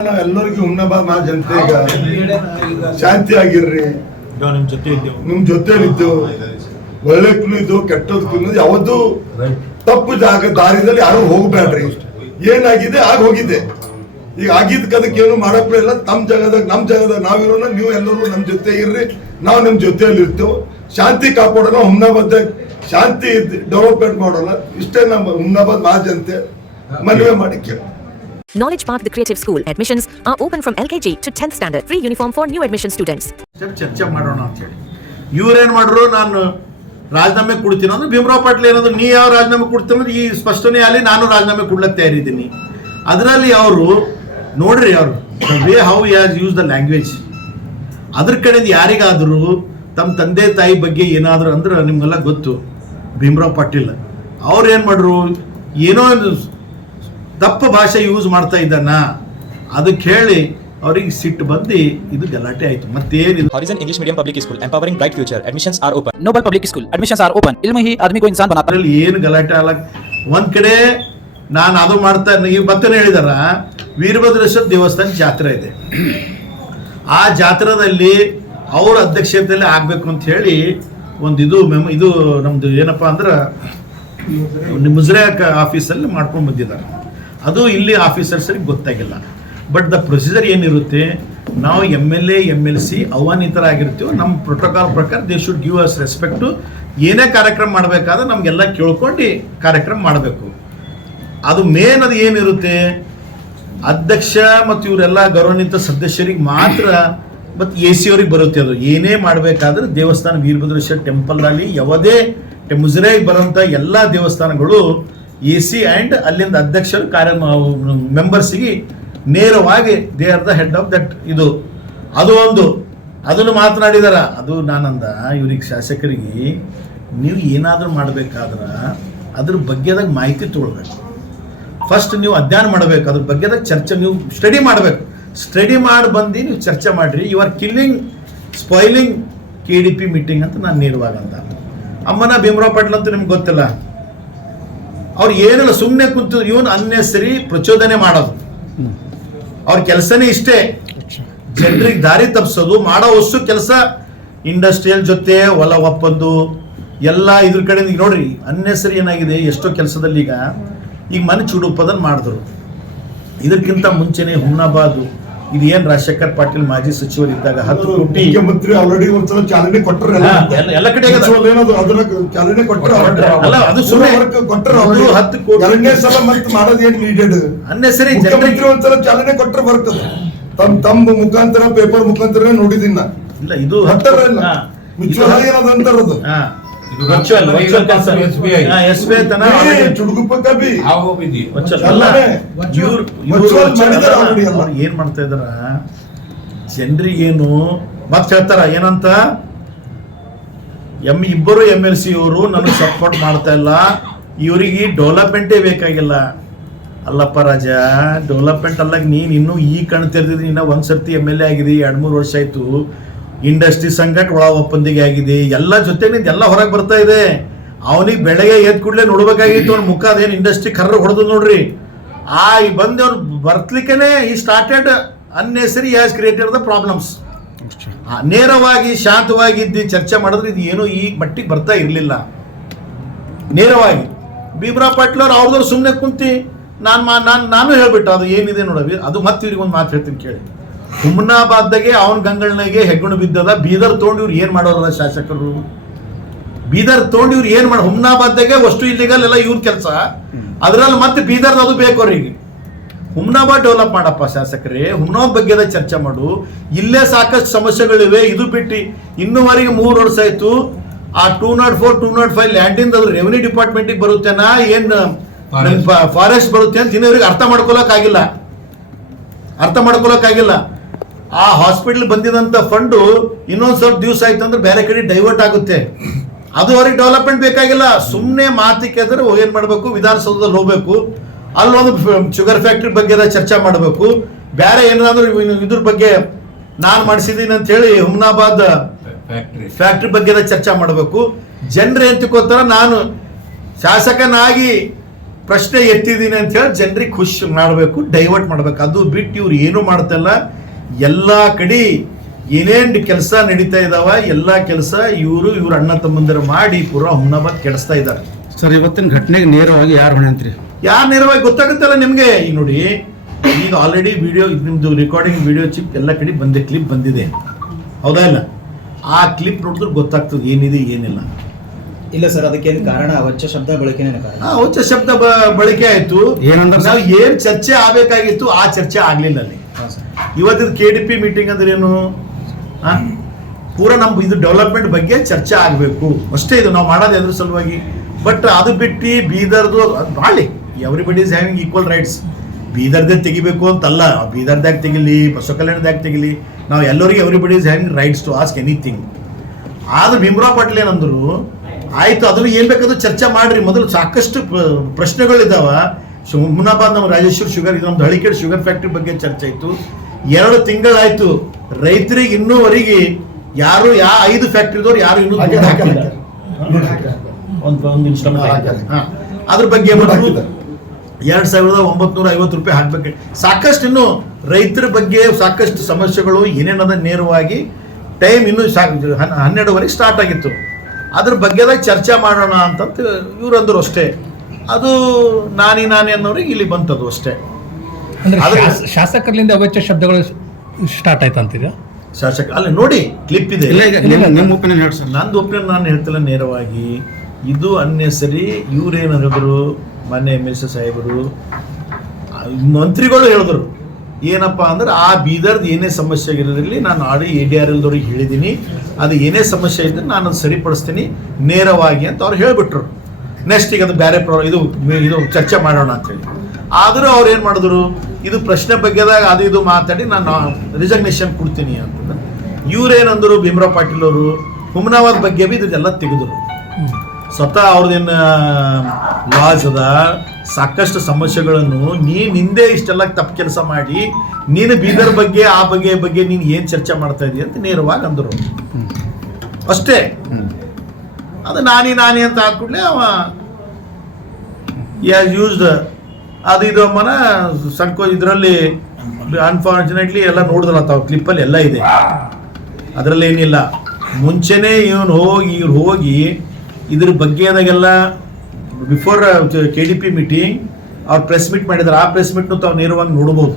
ಎಲ್ಲರಿಗೂ ಹುಮ್ನಾಬಾದ್ ಮಾ ಜನತೆಗ ಶಾಂತಿ ಆಗಿರ್ರಿ. ನಿಮ್ ಜೊತೆಲಿದ್ದು ಒಳ್ಳೆಕ್ನು ಕೆಟ್ಟದಕ್ಕೂ ಯಾವತ್ತು ತಪ್ಪು ದಾರಿದಲ್ಲಿ ಯಾರು ಹೋಗ್ಬೇಡ್ರಿ. ಏನಾಗಿದೆ ಆಗ ಹೋಗಿದೆ, ಈಗ ಆಗಿದ್ದಕ್ಕೆ ಅದಕ್ಕೆ ಏನು ಮಾಡಪ್ಪ ಇಲ್ಲ. ನಮ್ ಜಾಗದಾಗ ನಾವಿರೋಣ, ನೀವು ಎಲ್ಲರೂ ನಮ್ ಜೊತೆ ಇರ್ರಿ, ನಾವು ನಿಮ್ ಜೊತೆಯಲ್ಲಿ ಇರ್ತೇವೆ. ಶಾಂತಿ ಕಾಪಾಡೋಣ, ಹುಮ್ನಾಬಾದ್ ಶಾಂತಿ ಡೆವಲಪ್ಮೆಂಟ್ ಮಾಡೋಣ. ಇಷ್ಟೇ ನಮ್ಮ ಹುಮ್ನಾಬಾದ್ ಮಾ ಜನತೆ ಮನವಿ ಮಾಡಿ ಕೇಳಿ. Knowledge Park The Creative School admissions are open from LKG to 10th standard. Free uniform for new admission students. ಚರ್ಚೆ ಮಾಡೋಣ ಅಂತ ಹೇಳಿ ಇವ್ರೇನ್ ಮಾಡ್ರು, ನಾನು ರಾಜೀನಾಮೆ ಕೊಡ್ತೀನಿ ಅಂದ್ರೆ ಭೀಮರಾವ್ ಪಾಟೀಲ್ ಏನಾದ್ರು ನೀ ಯಾವ ರಾಜೀನಾಮೆ ಕೊಡ್ತೀನಿ ಅಂದ್ರೆ ಈ ಸ್ಪಷ್ಟನೆ ಅಲ್ಲಿ ನಾನು ರಾಜೀನಾಮೆ ಕೊಡ್ಲಕ್ಕೆ ತಯಾರಿದ್ದೀನಿ. ಅದರಲ್ಲಿ ಅವರು ನೋಡ್ರಿ, ಅವರು way how has use the language, ಅದ್ರ ಕಡೆಯಿಂದ ಯಾರಿಗಾದರೂ ತಮ್ಮ ತಂದೆ ತಾಯಿ ಬಗ್ಗೆ ಏನಾದರೂ ಅಂದ್ರೆ ನಿಮ್ಗೆಲ್ಲ ಗೊತ್ತು. ಭೀಮರಾವ್ ಪಾಟೀಲ್ ಅವ್ರು ಏನು ಮಾಡ್ರು, ಏನೋ ತಪ್ಪು ಭಾಷೆ ಯೂಸ್ ಮಾಡ್ತಾ ಇದ್ದಾನ, ಅದಕ್ಕೆ ಹೇಳಿ ಅವ್ರಿಗೆ ಸಿಟ್ಟು ಬಂದು ಇದು ಗಲಾಟೆ ಆಯ್ತು. ಮತ್ತೇನಿದು Horizon English Medium Public School, empowering bright future. Admissions are open. Noble Public School, admissions are open. इल्म ही आदमी को इंसान बनाता है. ಏನು ಗಲಾಟೆ ಅಲ್ಲ. ಒಂದ್ ಕಡೆ ನಾನು ಅದು ಮಾಡ್ತಾ ಈಗ ಬತ್ತನೆ ಹೇಳಿದಾರ, ವೀರಭದ್ರೇಶ್ವರ ದೇವಸ್ಥಾನ ಜಾತ್ರೆ ಇದೆ. ಆ ಜಾತ್ರೆದಲ್ಲಿ ಅವ್ರ ಅಧ್ಯಕ್ಷತೆಯಲ್ಲಿ ಆಗ್ಬೇಕು ಅಂತ ಹೇಳಿ ಒಂದು ಇದು ನಮ್ದು ಏನಪ್ಪಾ ಅಂದ್ರೆ ಮುಜರೆ ಆಫೀಸಲ್ಲಿ ಮಾಡ್ಕೊಂಡು ಬಂದಿದ್ದಾರೆ. ಅದು ಇಲ್ಲಿ ಆಫೀಸರ್ಸರಿಗೆ ಗೊತ್ತಾಗಿಲ್ಲ. ಬಟ್ ದ ಪ್ರೊಸೀಜರ್ ಏನಿರುತ್ತೆ, ನಾವು MLA MLC ಆಹ್ವಾನಿತರಾಗಿರ್ತೀವೋ ನಮ್ಮ ಪ್ರೋಟೋಕಾಲ್ ಪ್ರಕಾರ they should give us respect. ಏನೇ ಕಾರ್ಯಕ್ರಮ ಮಾಡಬೇಕಾದ್ರೆ ನಮಗೆಲ್ಲ ಕೇಳ್ಕೊಂಡು ಕಾರ್ಯಕ್ರಮ ಮಾಡಬೇಕು. ಅದು ಮೇನ್ ಅದು ಏನಿರುತ್ತೆ, ಅಧ್ಯಕ್ಷ ಮತ್ತು ಇವರೆಲ್ಲ ಗೌರವಾನ್ವಿತ ಸದಸ್ಯರಿಗೆ ಮಾತ್ರ ಮತ್ತು AC ಅವ್ರಿಗೆ ಬರುತ್ತೆ. ಅದು ಏನೇ ಮಾಡಬೇಕಾದ್ರೆ ದೇವಸ್ಥಾನ ವೀರಭದ್ರೇಶ್ವರ ಟೆಂಪಲ್ನಲ್ಲಿ ಯಾವುದೇ ಮುಜರಾಯಿಗೆ ಬರೋಂಥ ಎಲ್ಲ ದೇವಸ್ಥಾನಗಳು AC ಆ್ಯಂಡ್ ಅಲ್ಲಿಂದ ಅಧ್ಯಕ್ಷರು ಮೆಂಬರ್ಸಿಗೆ ನೇರವಾಗಿ they are the head of that. ಅದು ಒಂದು ಅದನ್ನು ಮಾತನಾಡಿದಾರ. ಅದು ನಾನಂದ ಇವ್ರಿಗೆ ಶಾಸಕರಿಗೆ, ನೀವು ಏನಾದರೂ ಮಾಡಬೇಕಾದ್ರೆ ಅದ್ರ ಬಗ್ಗೆದಾಗ ಮಾಹಿತಿ ತೊಗೊಳ್ಬೇಕು. ಫಸ್ಟ್ ನೀವು ಅಧ್ಯಯನ ಮಾಡಬೇಕು, ಅದ್ರ ಬಗ್ಗೆದಾಗ ಚರ್ಚೆ ನೀವು ಸ್ಟಡಿ ಮಾಡಬೇಕು. ಸ್ಟಡಿ ಮಾಡಿ ಬಂದು ನೀವು ಚರ್ಚೆ ಮಾಡಿರಿ. You are killing spoiling KDP meeting ಅಂತ ನಾನು ನೇರವಾಗಿ ಅಂದ. ಅಮ್ಮನ ಭೀಮರಾವ್ ಪಾಟೀಲ್ ಅಂತ ನಿಮ್ಗೆ ಗೊತ್ತಿಲ್ಲ, ಅವ್ರು ಏನಿಲ್ಲ ಸುಮ್ಮನೆ ಕುಂತು ಇವನು ಅನ್ನೆಸರಿ ಪ್ರಚೋದನೆ ಮಾಡೋದು. ಅವ್ರ ಕೆಲಸನೇ ಇಷ್ಟೇ, ಜನರಿಗೆ ದಾರಿ ತಪ್ಪಿಸೋದು. ಮಾಡೋ ವಸ್ತು ಕೆಲಸ ಇಂಡಸ್ಟ್ರಿಯಲ್ ಜೊತೆ ಹೊಲ ಒಪ್ಪಂದು ಎಲ್ಲ ಇದ್ರ ಕಡೆ ನೋಡ್ರಿ. ಅನ್ನೆಸರಿ ಏನಾಗಿದೆ ಎಷ್ಟೋ ಕೆಲಸದಲ್ಲಿ ಈಗ ಮನೆ ಚುಡುಪದಲ್ಲಿ ಮಾಡಿದ್ರು. ಇದಕ್ಕಿಂತ ಮುಂಚೆನೆ ಹುಮ್ನಾಬಾದ್ ಇದು ಏನ್ ರಾಜಶೇಖರ್ ಪಾಟೀಲ್ ಮಾಜಿ ಸಚಿವರು ಇದ್ದಾಗ 10 ಕೋಟಿ ಮುಖ್ಯಮಂತ್ರಿ ಆಲ್ರೆಡಿ ಒಂದ್ಸಲ ಚಾಲನೆ ಕೊಟ್ಟರು. ಎಲ್ಲ ಕಡೆ ಚಾಲನೆ ಕೊಟ್ಟರು. ಅಲ್ಲ ಅದು ಸುಮ್ಮನೆ ಕೊಟ್ಟರು. 10 ಕೋಟಿ ಎರಡನೇ ಸಲ ಮತ್ತೆ ಮಾಡೋದು ಏನ್ ನೀಡೆಡ್ ಅನ್ನೆಸರಿ ಮುಖ್ಯಮಂತ್ರಿ ಒಂದ್ಸಲ ಚಾಲನೆ ಕೊಟ್ಟರೆ ಬರ್ತದೆ. ತಮ್ಮ ಮುಖಾಂತರ ಪೇಪರ್ ಮುಖಾಂತರ ನೋಡಿದಿನ ಇಲ್ಲ ಇದು ಮ್ಯೂಚುವಲ್ ಏನದಂತಾರದು ಏನ್ ಮಾಡ್ತಾ ಇದಾರ ಜನರಿಗೇನು ಮತ್ ಹೇಳ್ತಾರ ಏನಂತ, ಇಬ್ಬರು MLC ಅವರು ನನಗೆ ಸಪೋರ್ಟ್ ಮಾಡ್ತಾ ಇಲ್ಲ, ಇವರಿಗೆ ಡೆವಲಪ್ಮೆಂಟೇ ಬೇಕಾಗಿಲ್ಲ. ಅಲ್ಲಪ್ಪ ರಾಜ, ಡೆವಲಪ್ಮೆಂಟ್ ಅಲ್ಲ, ನೀನು ಇನ್ನೂ ಈ ಕಣ್ ತೆರೆದಿದ್ರಿ. ಇನ್ನ ಒಂದ್ಸರ್ತಿ MLA ಆಗಿದೆ, 2-3 ವರ್ಷ ಆಯ್ತು. ಇಂಡಸ್ಟ್ರಿ ಸಂಘಟ ಒಳ ಒಪ್ಪಂದಿಗೆ ಆಗಿದೆ, ಎಲ್ಲ ಜೊತೆಗೆ ಎಲ್ಲ ಹೊರಗೆ ಬರ್ತಾ ಇದೆ. ಅವನಿಗೆ ಬೆಳಗ್ಗೆ ಎದ್ದು ಕೂಡಲೇ ನೋಡ್ಬೇಕಾಗಿತ್ತು ಅವ್ನ ಮುಖ, ಅದೇನು ಇಂಡಸ್ಟ್ರಿ ಕರ್ರ ಹೊಡೆದು ನೋಡ್ರಿ. ಬಂದವ್ರು ಬರ್ತಲಿಕ್ಕೇನೆ ಈ started unnecessary has created the problems. ನೇರವಾಗಿ ಶಾಂತವಾಗಿದ್ದು ಚರ್ಚೆ ಮಾಡಿದ್ರೆ ಇದು ಏನೋ ಈ ಮಟ್ಟಿಗೆ ಬರ್ತಾ ಇರಲಿಲ್ಲ. ನೇರವಾಗಿ ಭೀಮರಾವ್ ಪಾಟೀಲ್ ಅವ್ರು ಅವ್ರದವ್ರು ಸುಮ್ಮನೆ ಕುಂತಿ ನಾನು ಹೇಳ್ಬಿಟ್ಟು ಅದು ಏನಿದೆ ನೋಡವಿ. ಅದು ಮತ್ತೆ ಇವ್ರಿಗೆ ಒಂದು ಮಾತು ಹೇಳ್ತೀನಿ ಕೇಳಿ. ಹುಮ್ನಾಬಾದ್ದಾಗೆ ಅವನ ಗಂಗಳನಿಗೆ ಹೆಗ್ಗಣ ಬಿದ್ದದ. ಬೀದರ್ ತೊಗೊಂಡು ಇವ್ರು ಏನು ಮಾಡೋರಲ್ಲ ಶಾಸಕರು, ಬೀದರ್ ತೊಗೊಂಡು ಇವ್ರು ಏನು ಮಾಡಿ, ಹುಮ್ನಾಬಾದ್ದಾಗೆ ಅಷ್ಟು ಇಲ್ಲಿಗಲ್ ಎಲ್ಲ ಇವ್ರ ಕೆಲಸ. ಅದ್ರಲ್ಲಿ ಮತ್ತೆ ಬೀದರ್ದು ಅದು ಬೇಕು ಅವ್ರಿಗೆ. ಹುಮ್ನಾಬಾದ್ ಡೆವಲಪ್ ಮಾಡಪ್ಪ ಶಾಸಕರೇ, ಹುಮ್ನಾಬಾದ್ ಬಗ್ಗೆ ಚರ್ಚೆ ಮಾಡು. ಇಲ್ಲೇ ಸಾಕಷ್ಟು ಸಮಸ್ಯೆಗಳಿವೆ. ಇದು ಬಿಟ್ಟು ಇನ್ನೂವರೆಗೆ 3 ವರ್ಷ ಆಯ್ತು. ಆ 204, 205 ಲ್ಯಾಂಡಿಂದ ಅದು ರೆವಿನ್ಯೂ ಡಿಪಾರ್ಟ್ಮೆಂಟಿಗೆ ಬರುತ್ತೇನಾ ಏನು ಫಾರೆಸ್ಟ್ ಬರುತ್ತೆ ಅಂತ ಇನ್ನವರಿಗೆ ಅರ್ಥ ಮಾಡ್ಕೊಳಕ್ಕಾಗಿಲ್ಲ. ಆ ಹಾಸ್ಪಿಟಲ್ ಬಂದಿದಂತ ಫಂಡು ಇನ್ನೊಂದು ಸ್ವಲ್ಪ ದಿವಸ ಆಯ್ತು ಅಂದ್ರೆ ಬೇರೆ ಕಡೆ ಡೈವರ್ಟ್ ಆಗುತ್ತೆ. ಅದು ಅವ್ರಿಗೆ ಡೆವಲಪ್ಮೆಂಟ್ ಬೇಕಾಗಿಲ್ಲ. ಸುಮ್ಮನೆ ಮಾತಿಗೆ ಎದ್ರೆ ಏನ್ ಮಾಡಬೇಕು, ವಿಧಾನಸೌಧದಲ್ಲಿ ಹೋಗ್ಬೇಕು, ಅಲ್ಲೊಂದು ಶುಗರ್ ಫ್ಯಾಕ್ಟ್ರಿ ಬಗ್ಗೆ ಚರ್ಚೆ ಮಾಡಬೇಕು. ಬೇರೆ ಏನಾದ್ರು ಇದ್ರ ಬಗ್ಗೆ ನಾನು ಮಾಡಿಸಿದ್ದೀನಿ ಅಂತ ಹೇಳಿ ಹುಮ್ನಾಬಾದ್ ಫ್ಯಾಕ್ಟ್ರಿ ಬಗ್ಗೆ ಚರ್ಚೆ ಮಾಡಬೇಕು. ಜನರು ಏನ್ ತಿಳ್ಕೋತಾರ, ನಾನು ಶಾಸಕನಾಗಿ ಪ್ರಶ್ನೆ ಎತ್ತಿದ್ದೀನಿ ಅಂತ ಹೇಳಿ ಜನರಿಗೆ ಖುಷಿ ಮಾಡಬೇಕು, ಡೈವರ್ಟ್ ಮಾಡ್ಬೇಕು. ಅದು ಬಿಟ್ಟು ಇವ್ರು ಏನು ಮಾಡ್ತಲ್ಲ, ಎಲ್ಲ ಕಡೆ ಏನೇನು ಕೆಲಸ ನಡೀತಾ ಇದಾವ ಎಲ್ಲ ಕೆಲಸ ಇವ್ರ ಅಣ್ಣ ತಮ್ಮಂದಿರ ಮಾಡಿ ಪೂರ ಹುಮ್ನಾಬಾದ್ ಕೆಡಿಸ್ತಾ ಇದ್ದಾರೆ. ಸರ್, ಇವತ್ತಿನ ಘಟನೆಗೆ ನೇರವಾಗಿ ಯಾರು ಹೊಣೆ ಅಂತೀರಿ? ಯಾರು ನೇರವಾಗಿ ಗೊತ್ತಾಗುತ್ತಲ್ಲ ನಿಮಗೆ. ಈಗ ನೋಡಿ, ಈಗ ಆಲ್ರೆಡಿ ವಿಡಿಯೋ ನಿಮ್ದು ರೆಕಾರ್ಡಿಂಗ್ ವಿಡಿಯೋ ಚಿಪ್ ಎಲ್ಲ ಕಡೆ ಕ್ಲಿಪ್ ಬಂದಿದೆ, ಹೌದಾ ಇಲ್ಲ? ಆ ಕ್ಲಿಪ್ ನೋಡಿದ್ರೆ ಗೊತ್ತಾಗ್ತದೆ ಏನಿದೆ ಏನಿಲ್ಲ. ಇಲ್ಲ ಸರ್, ಅದಕ್ಕೇನು ಕಾರಣ ಅವಾಚ್ಯ ಶಬ್ದ ಬಳಕೆನೇ ಕಾರಣ. ಅವಾಚ್ಯ ಶಬ್ದ ಬಳಕೆ ಆಯ್ತು. ನಾವು ಏನ್ ಚರ್ಚೆ ಆಗ್ಬೇಕಾಗಿತ್ತು ಆ ಚರ್ಚೆ ಆಗ್ಲಿಲ್ಲ ಅಲ್ಲಿ. ಇವತ್ತಿನ KDP ಮೀಟಿಂಗ್ ಅಂದ್ರೆ ಏನು? ಪೂರ ನಮ್ಮ ಇದು ಡೆವಲಪ್ಮೆಂಟ್ ಬಗ್ಗೆ ಚರ್ಚೆ ಆಗಬೇಕು ಅಷ್ಟೇ. ಇದು ನಾವು ಮಾಡೋದು ಅದ್ರ ಸಲುವಾಗಿ. ಬಟ್ ಅದು ಬಿಟ್ಟು ಬೀದರ್ದು ಮಾಡಿ everybody is having equal rights. ಬೀದರ್ದೇ ತೆಗಿಬೇಕು ಅಂತಲ್ಲ, ಬೀದರ್ದಾಗ ತೆಗಿಲಿ, ಬಸವ ಕಲ್ಯಾಣದಾಗ ತೆಗಿಲಿ, ನಾವು ಎಲ್ಲರಿಗೂ everybody is having rights to ask anything. ಆದ್ರೆ ಭೀಮರಾವ್ ಪಾಟೀಲ್ ಏನಂದ್ರು, ಆಯ್ತು ಅದನ್ನು ಏನ್ ಬೇಕಾದ್ರೂ ಚರ್ಚೆ ಮಾಡ್ರಿ, ಮೊದಲು ಸಾಕಷ್ಟು ಪ್ರಶ್ನೆಗಳಿದಾವ. ಹುಮ್ನಾಬಾದ್ ನಮ್ಮ ರಾಜೇಶ್ವರ್ ಶುಗರ್, ಇದು ನಮ್ದು ಹಳಿಕೇಡ್ ಶುಗರ್ ಫ್ಯಾಕ್ಟ್ರಿ ಬಗ್ಗೆ ಚರ್ಚೆ ಆಯ್ತು. 2 ತಿಂಗಳಾಯ್ತು, ರೈತರಿಗೆ ಇನ್ನೂವರೆಗೆ ಯಾರು 5 ಫ್ಯಾಕ್ಟ್ರಿದವ್ರು ಯಾರು ಇನ್ನೂ ಅದ್ರ ಬಗ್ಗೆ 2,950 ರೂಪಾಯಿ ಹಾಕ್ಬೇಕು. ಸಾಕಷ್ಟು ಇನ್ನು ರೈತರ ಬಗ್ಗೆ ಸಾಕಷ್ಟು ಸಮಸ್ಯೆಗಳು ಏನೇನದ ನೇರವಾಗಿ ಟೈಮ್ ಇನ್ನೂ 12ವರೆಗೆ ಸ್ಟಾರ್ಟ್ ಆಗಿತ್ತು. ಅದ್ರ ಬಗ್ಗೆದಾಗ ಚರ್ಚೆ ಮಾಡೋಣ ಅಂತಂತ ಇವ್ರು ಅಂದರು ಅಷ್ಟೇ. ಅದು ನಾನೇ ಅನ್ನೋರಿಗೆ ಇಲ್ಲಿ ಬಂತದು ಅಷ್ಟೇ. ಶಾಸಕರಿಂದ ಅವಾಚ್ಯ ಶಬ್ದಗಳು ಸ್ಟಾರ್ಟ್ ಆಯ್ತು ಅಂತೀರಾ? ಶಾಸಕ ಅಲ್ಲಿ ನೋಡಿ ಕ್ಲಿಪ್ ಇದೆ. ನಿಮ್ಮ ಒಪಿನಿಯನ್ ಹೇಳಿ ಸರ್. ನಂದು ಒಪಿನಿಯನ್ ನಾನು ಹೇಳ್ತಿಲ್ಲ ನೇರವಾಗಿ. ಇದು ಅನ್ನೆಸರಿ. ಇವ್ರೇನು ಹೇಳಿದ್ರು, ಮೊನ್ನೆ MLC ಸಾಹೇಬರು, ಮಂತ್ರಿಗಳು ಹೇಳಿದ್ರು ಏನಪ್ಪಾ ಅಂದ್ರೆ, ಆ ಬೀದರ್ದು ಏನೇ ಸಮಸ್ಯೆ ಆಗಿರೋದ್ರಲ್ಲಿ ನಾನು ADRLದವ್ರಿಗೆ ಹೇಳಿದ್ದೀನಿ, ಅದು ಏನೇ ಸಮಸ್ಯೆ ಇದ್ರೆ ನಾನು ಅದು ಸರಿಪಡಿಸ್ತೀನಿ ನೇರವಾಗಿ ಅಂತ ಅವ್ರು ಹೇಳಿಬಿಟ್ರು. ನೆಕ್ಸ್ಟ್ ಈಗ ಅದು ಬೇರೆ ಇದು ಚರ್ಚೆ ಮಾಡೋಣ ಅಂತೇಳಿ. ಆದರೂ ಅವ್ರು ಏನು ಮಾಡಿದ್ರು, ಇದು ಪ್ರಶ್ನೆ ಬಗ್ಗೆದಾಗ ಅದು ಇದು ಮಾತಾಡಿ ನಾನು ರಿಸಗ್ನೇಷನ್ ಕೊಡ್ತೀನಿ ಅಂತಂದ್ರೆ, ಇವ್ರೇನಂದ್ರು ಭೀಮರಾವ್ ಪಾಟೀಲ್ ಅವರು ಹುಮ್ನಾಬಾದ್ ಬಗ್ಗೆ ಇದೆಲ್ಲ ತೆಗೆದ್ರು. ಸ್ವತಃ ಅವ್ರದ್ದೇನು ಲಾಸ್ ಅದ, ಸಾಕಷ್ಟು ಸಮಸ್ಯೆಗಳನ್ನು ನಿಂದೆ ಇಷ್ಟೆಲ್ಲ ತಪ್ಪು ಕೆಲಸ ಮಾಡಿ ನೀನು ಬೀದರ್ ಬಗ್ಗೆ ಆ ಬಗ್ಗೆ ನೀನು ಏನು ಚರ್ಚೆ ಮಾಡ್ತಾ ಇದೀಯ ಅಂತ ನೇರವಾಗಿ ಅಂದರು ಅಷ್ಟೇ. ಅದು ನಾನೇ ಅಂತ ಹಾಕ್ಬಿಡ್ಲೆ ಅವ ಯೂಸ್ಡ್ ಅದು ಇದು ಅಮ್ಮನ ಇದರಲ್ಲಿ ಅನ್ಫಾರ್ಚುನೇಟ್ಲಿ ಎಲ್ಲ ನೋಡಿದ್ರಲ್ಲ ತಾವು ಕ್ಲಿಪ್ಪಲ್ಲಿ ಎಲ್ಲ ಇದೆ, ಅದರಲ್ಲಿ ಏನಿಲ್ಲ. ಮುಂಚೆನೇ ಇವ್ರು ಹೋಗಿ ಇದ್ರ ಬಗ್ಗೆದಾಗೆಲ್ಲ ಬಿಫೋರ್ KDP ಮೀಟಿಂಗ್ ಅವ್ರು ಪ್ರೆಸ್ ಮೀಟ್ ಮಾಡಿದಾರೆ. ಆ ಪ್ರೆಸ್ ಮೀಟ್ನು ತಾವು ನೇರವಾಗಿ ನೋಡ್ಬೋದು,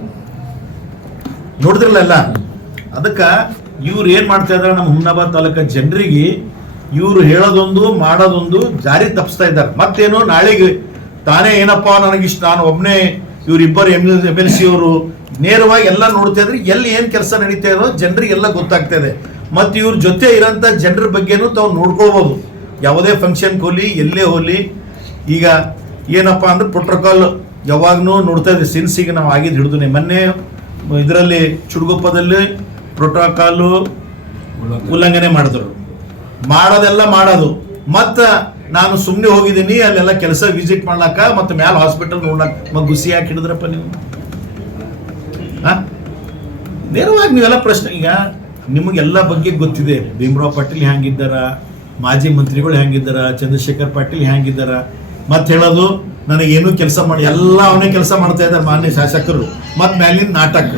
ನೋಡಿದ್ರಲ್ಲ. ಅದಕ್ಕೆ ಇವ್ರು ಏನು ಮಾಡ್ತಾ ಇದ್ದಾರೆ, ನಮ್ಮ ಹುಮ್ನಾಬಾದ್ ತಾಲೂಕ ಜನರಿಗೆ ಇವ್ರು ಹೇಳೋದೊಂದು ಮಾಡೋದೊಂದು ಜಾರಿ ತಪ್ಪಿಸ್ತಾ ಇದ್ದಾರೆ. ಮತ್ತೇನು ನಾಳೆಗೆ ತಾನೇ ಏನಪ್ಪ ನನಗಿಷ್ಟ, ನಾನು ಒಬ್ಬನೇ ಇವರಿಬ್ಬರು MLC ಅವರು ನೇರವಾಗಿ ಎಲ್ಲ ನೋಡ್ತಾ ಇದ್ರೆ ಎಲ್ಲಿ ಏನು ಕೆಲಸ ನಡೀತಾ ಇದೋ ಜನರಿಗೆಲ್ಲ ಗೊತ್ತಾಗ್ತಾ ಇದೆ. ಮತ್ತು ಇವ್ರ ಜೊತೆ ಇರೋಂಥ ಜನರ ಬಗ್ಗೆನೂ ತಾವು ನೋಡ್ಕೊಳ್ಬೋದು. ಯಾವುದೇ ಫಂಕ್ಷನ್ಗೆ ಹೋಗಲಿ, ಎಲ್ಲೇ ಹೋಗಲಿ. ಈಗ ಏನಪ್ಪ ಅಂದ್ರೆ ಪ್ರೋಟೋಕಾಲ್ ಯಾವಾಗಲೂ ನೋಡ್ತಾ ಇದ್ವಿ ಸಿನ್ಸ್ ಈಗ ನಾವು ಆಗಿದ್ದು ಹಿಡಿದು. ಮೊನ್ನೆ ಇದರಲ್ಲಿ ಚುಡುಗೊಪ್ಪದಲ್ಲಿ ಪ್ರೋಟೋಕಾಲು ಉಲ್ಲಂಘನೆ ಮಾಡಿದ್ರು. ಮಾಡೋದೆಲ್ಲ ಮಾಡೋದು. ಮತ್ತು ನಾನು ಸುಮ್ಮನೆ ಹೋಗಿದ್ದೀನಿ ಅಲ್ಲೆಲ್ಲ ಕೆಲಸ ವಿಸಿಟ್ ಮಾಡ್ಲಾಕ, ಮತ್ತು ಮ್ಯಾಲ ಹಾಸ್ಪಿಟಲ್ ನೋಡ್ಲಾಕ ಗುಸಿ ಯಾಕೆ ಹಿಡಿದ್ರಪ್ಪ ನೀವು? ನೇರವಾಗಿ ನೀವೆಲ್ಲ ಪ್ರಶ್ನೆ. ಈಗ ನಿಮಗೆಲ್ಲ ಬಗ್ಗೆ ಗೊತ್ತಿದೆ, ಭೀಮರಾವ್ ಪಾಟೀಲ್ ಹ್ಯಾಂಗಿದ್ದಾರ, ಮಾಜಿ ಮಂತ್ರಿಗಳು ಹ್ಯಾಂಗಿದ್ದಾರ, ಚಂದ್ರಶೇಖರ್ ಪಾಟೀಲ್ ಹ್ಯಾಂಗಿದ್ದಾರ. ಮತ್ತೆ ಹೇಳೋದು ನನಗೇನು ಕೆಲಸ ಮಾಡಿ ಎಲ್ಲ ಅವನೇ ಕೆಲಸ ಮಾಡ್ತಾ ಇದ್ದಾರೆ ಮಾನ್ಯ ಶಾಸಕರು. ಮತ್ತು ಮ್ಯಾಲಿನ ನಾಟಕ